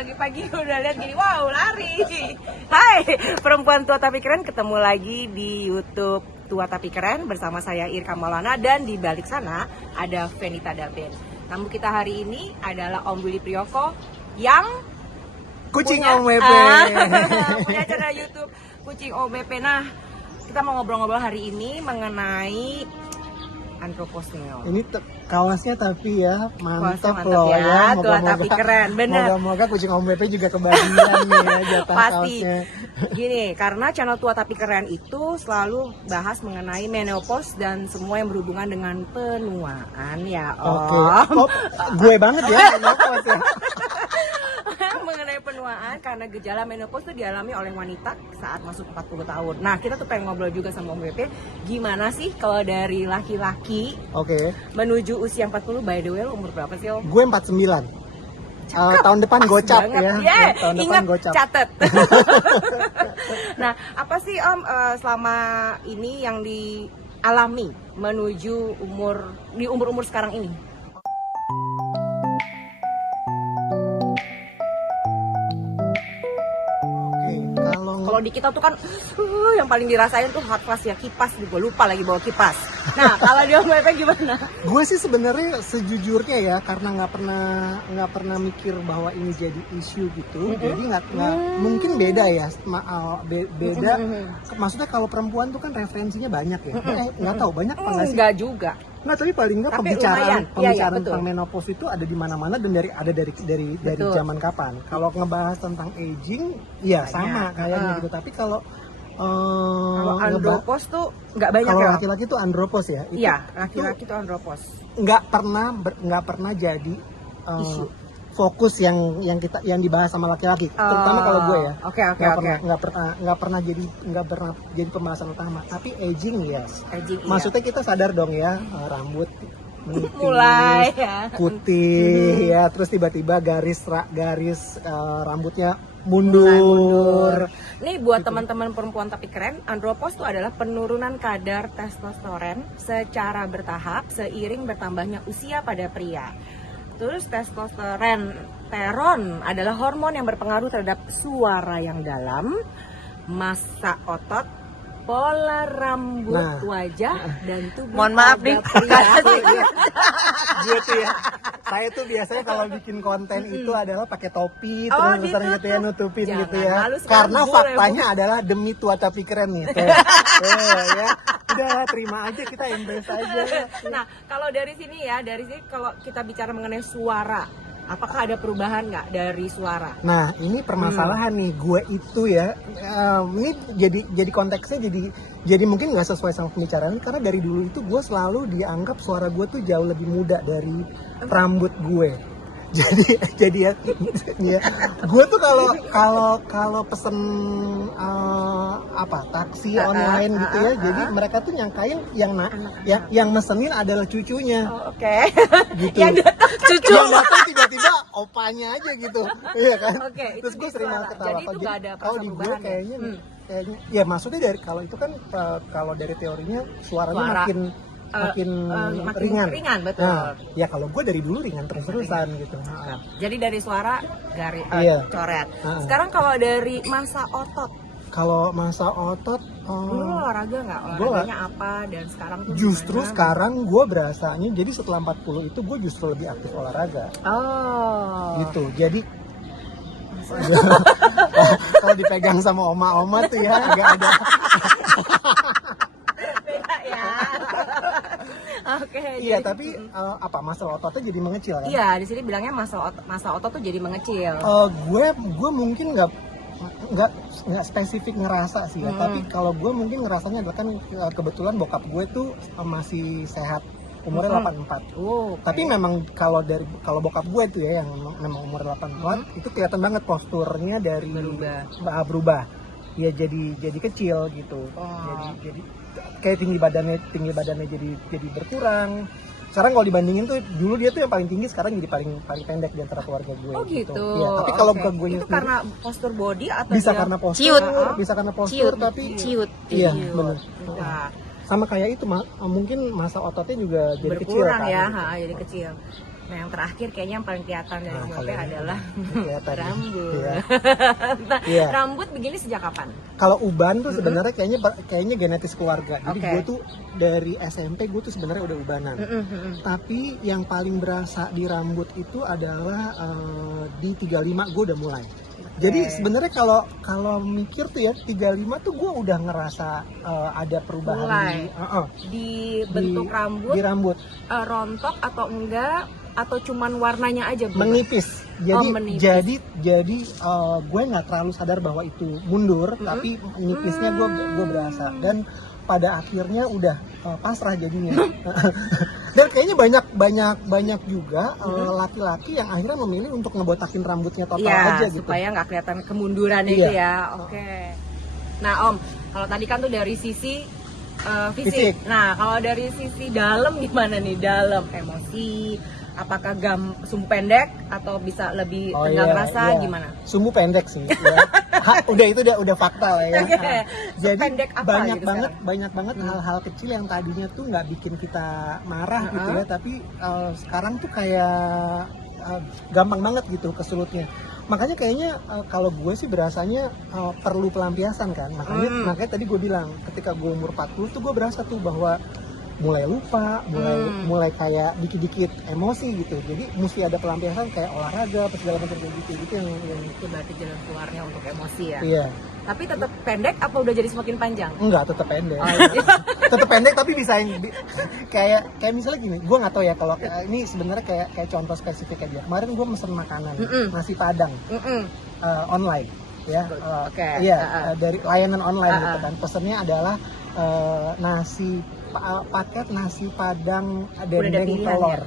pagi-pagi udah lihat gini, wow lari. Hai, perempuan tua tapi keren, ketemu lagi di YouTube Tua Tapi Keren bersama saya Irka Maulana, dan di balik sana ada Venita Daben. Namun kita hari ini adalah Om Willy Priyoko yang Kucing punya, Om WP. Punya channel YouTube Kucing Om WP. Nah, kita mau ngobrol-ngobrol hari ini mengenai androposneo. Ini kaosnya tapi ya mantap Mantap loh ya, ya. Tua Tapi Keren, bener. Moga-moga Kucing Om WP juga kebagian nih ya jatah Pasti. kaosnya. Gini, karena channel Tua Tapi Keren itu selalu bahas mengenai menopause dan semua yang berhubungan dengan penuaan ya Om. Oke. Oh, gue banget ya. menopause ya. Mengenai penuaan, karena gejala menopause itu dialami oleh wanita saat masuk 40 tahun. Nah, kita tuh pengen ngobrol juga sama Om WP, gimana sih kalau dari laki-laki Oke. menuju usia 40, by the way lo umur berapa sih Om? Gue 49. Tahun depan gocap Banget. ya. Yeah, Tahun depan ingat, gocap. catet. Nah, apa sih Om selama ini yang dialami menuju umur sekarang ini? Kalau di kita tuh kan yang paling dirasain tuh hot flash ya, kipas. Gue lupa lagi bawa kipas. Nah, kalau di Om WP gimana? Gue sih sebenarnya sejujurnya ya, karena nggak pernah mikir bahwa ini jadi isu gitu. Jadi nggak mungkin beda ya, beda. Maksudnya kalau perempuan tuh kan referensinya banyak ya. Nggak tahu banyak apa nggak sih? Enggak juga. Nggak, tapi paling nggak Tapi pembicaraan lumayan. Iya, betul. tentang menopause itu ada di mana-mana dan dari Betul. zaman kapan. Kalau ngebahas tentang aging, ya Banyak. sama kayaknya gitu. Tapi kalau Kalau andropause tuh nggak banyak kalau ya? laki-laki tuh andropause ya. Iya, laki-laki tuh andropause. Nggak pernah jadi Isu. fokus yang dibahas sama laki-laki, terutama kalau gue ya. Oke. Nggak pernah jadi pembahasan utama. Tapi aging yes. Aging, iya. Maksudnya kita sadar dong ya, rambut menipis, Mulai ya. putih ya, terus tiba-tiba garis rambutnya mundur. Nih buat teman-teman perempuan tapi keren, andropause itu adalah penurunan kadar testosteron secara bertahap seiring bertambahnya usia pada pria. Terus testosteron adalah hormon yang berpengaruh terhadap suara yang dalam, massa otot, pola rambut, wajah, dan tubuh. Mohon maaf pada nih. pria. Gue tuh ya, saya tuh biasanya kalau bikin konten itu adalah pakai topi, Oh, terus besar gitu ya, ditutup. nutupin Jangan gitu ya. malu, sekarang Karena boleh, faktanya adalah demi Tua Tapi Keren nih. Tuh, ya. Udah terima aja, kita embrace aja. Nah, kalau dari sini kalau kita bicara mengenai suara, apakah ada perubahan nggak dari suara? Nah, ini permasalahan nih, gue itu ya, ini jadi konteksnya jadi mungkin nggak sesuai sama pembicaraan, karena dari dulu itu gue selalu dianggap suara gue tuh jauh lebih muda dari rambut gue. Jadi ya, gue tuh kalau pesen taksi online gitu ya, jadi mereka tuh nyangkain yang mesenin adalah cucunya. Oh, oke. Gitu. Yang datang cucu. Yang datang tiba-tiba opanya aja gitu, iya kan? Oke, itu Terus gue di sering suara. ketawa. Jadi itu nggak ada Kalau di gue perubahan ya? kayaknya ya maksudnya kalau itu kan kalau dari teorinya suaranya makin ringan. Betul. Nah, ya kalau gue dari dulu ringan terus-terusan gitu. Jadi dari suara garis Iya. coret. Sekarang kalau dari massa otot, Kalau masa otot, dulu olahraga nggak? Olahraganya apa dan sekarang tuh justru gimana? sekarang gue berasanya, jadi setelah 40 itu gue justru lebih aktif olahraga. Oh. Gitu, jadi kalau dipegang sama oma-oma tuh ya agak ada. Beda ya. Oke. Iya, tapi masa ototnya jadi mengecil kan? Iya, di sini bilangnya massa otot tuh jadi mengecil. Gue mungkin nggak spesifik ngerasa sih ya, tapi kalau gue mungkin ngerasanya adalah kan kebetulan bokap gue tuh masih sehat, umurnya 84. Oh, okay. Tapi memang kalau bokap gue tuh ya yang memang umur 84 itu kelihatan banget posturnya dari berubah. Ya jadi kecil gitu. Jadi kayak tinggi badannya jadi berkurang. Sekarang kalau dibandingin tuh dulu dia tuh yang paling tinggi, sekarang jadi paling pendek di antara keluarga gue. Oh gitu. Ya, tapi kalau bukan gue itu karena postur body atau bisa dia... karena postur, Ciut. bisa karena postur, tapi ciut. iya Ciut. benar. Nah, Sama kayak itu mungkin masa ototnya juga jadi kecil berkurang kan. ya, Gitu. jadi kecil. Nah yang terakhir kayaknya yang paling kelihatan dari Nah, Om kalau Wepe ini adalah kelihatan. rambut. Iya. Nah, Iya. rambut begini sejak kapan? Kalau uban tuh sebenarnya kayaknya genetis keluarga. Jadi Oke. gue tuh dari SMP gue tuh sebenarnya udah ubanan. Tapi yang paling berasa di rambut itu adalah di 35 gue udah mulai. Jadi sebenarnya kalau mikir tuh ya 35 tuh gue udah ngerasa ada perubahan Mulai. di Di bentuk rambut, di rambut rontok atau enggak, atau cuman warnanya aja berubah? menipis. Jadi menipis. jadi gue nggak terlalu sadar bahwa itu mundur, tapi nipisnya gue berasa dan pada akhirnya udah pasrah jadinya. Dan kayaknya banyak juga laki-laki yang akhirnya memilih untuk ngebotakin rambutnya total Iya, aja gitu. supaya nggak kelihatan kemunduran Iya. itu ya. Oke. Nah Om, kalau tadi kan tuh dari sisi fisik. Fisik. Nah kalau dari sisi dalam gimana nih? Dalam emosi, apakah sumbu pendek atau bisa lebih tegang rasa gimana? Sumbu pendek sih. Ya. Udah fakta lah ya. Oke. Jadi Sependek apa gitu banyak banget hal-hal kecil yang tadinya tuh nggak bikin kita marah gitu ya, tapi sekarang tuh kayak gampang banget gitu kesulutnya. Makanya kayaknya kalau gue sih berasanya perlu pelampiasan kan. Makanya tadi gue bilang ketika gue umur 40 tuh gue berasa tuh bahwa mulai lupa, mulai kayak dikit-dikit emosi gitu. Jadi mesti ada pelampiasan kayak olahraga, apa segala macam kayak gitu yang Itu berarti jalan keluarnya untuk emosi ya. iya. Tapi tetap pendek apa udah jadi semakin panjang? Enggak, tetap pendek. Oh, iya. Tetap pendek tapi bisa yang kayak misalnya gini, gue nggak tahu ya kalau ini sebenarnya kayak contoh spesifik aja. Kemarin gue mesen makanan nasi padang online ya. Oke. Iya, dari layanan online gitu kan. Pesennya adalah paket nasi padang dendeng pilihan telur.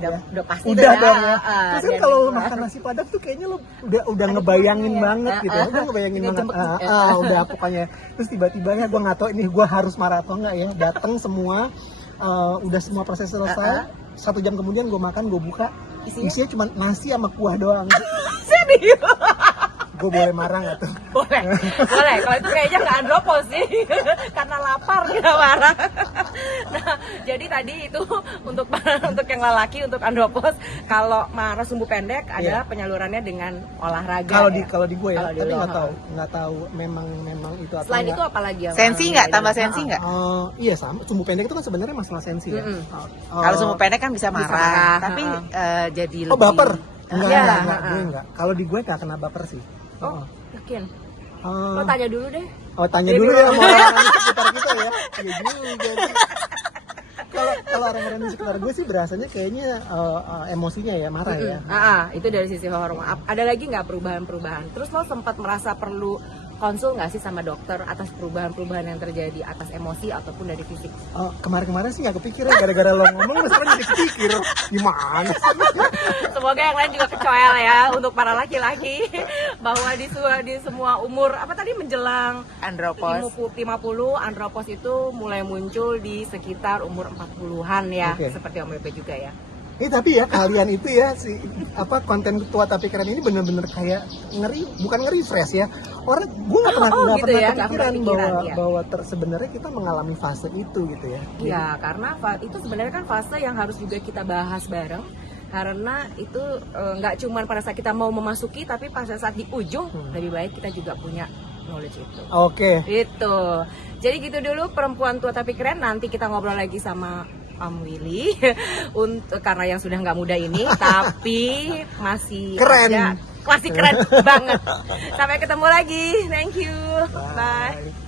Ya? Udah pasti Udah tuh dong ya. Terus kan kalau lu dendeng makan nasi padang tuh kayaknya lu udah ngebayangin telurnya ya. banget gitu. Udah ngebayangin Udah banget. jemput. Udah pokoknya. Terus tiba-tiba ya gue nggak tahu ini gue harus marah atau enggak ya. Datang semua, udah semua proses selesai. 1 jam kemudian gue makan, gue buka, isinya cuma nasi sama kuah doang. Serius? Gue boleh marah nggak tuh? Boleh. Kalau itu kayaknya nggak andropos sih, karena lapar kita marah. Nah, jadi tadi itu untuk yang lelaki, untuk andropos, kalau marah sumbu pendek adalah penyalurannya dengan olahraga. Kalau di gue ya, Kalau di tapi lo, nggak tahu memang itu atau Selain enggak. itu apa lagi yang Sensi nggak? Tambah sensi nggak? Iya sama. Sumbu pendek itu kan sebenarnya masalah sensi ya. Kalau sumbu pendek kan bisa marah, marah, tapi jadi Oh lebih baper? Enggak, gue enggak. Kalau di gue nggak kena baper sih. Oh, yakin? Eh, Lo tanya dulu deh. tanya dulu ya sama orang-orang di sekitar kita ya. Iya juga sih. Kalau orang-orang di sekitar gue sih berasanya kayaknya emosinya ya marah ya. Itu dari sisi hormon. Ada lagi nggak perubahan-perubahan? Terus lo sempat merasa perlu konsul nggak sih sama dokter atas perubahan-perubahan yang terjadi atas emosi ataupun dari fisik? Kemarin-kemarin sih nggak kepikiran gara-gara lo ngomong sekarang jadi kepikir gimana sih? Semoga yang lain juga kecoel ya untuk para laki-laki bahwa di semua umur apa tadi menjelang andropos. 50 andropos itu mulai muncul di sekitar umur 40-an ya. Oke. Seperti Om Wepe juga ya. Tapi ya kalian itu ya konten tua tapi keren ini bener-bener kayak bukan nge-refresh ya. Orang gue nggak pernah gitu ya, nggak kepikiran pernah pikiran, bahwa sebenarnya kita mengalami fase itu gitu ya. Iya, karena itu sebenarnya kan fase yang harus juga kita bahas bareng. Karena itu nggak cuma pada saat kita mau memasuki, tapi pada saat di ujung lebih baik kita juga punya knowledge itu. Oke. Itu. Jadi gitu dulu perempuan tua tapi keren. Nanti kita ngobrol lagi sama Om Willy karena yang sudah nggak muda ini, tapi masih Keren. masih keren banget. Sampai ketemu lagi. Thank you. Bye.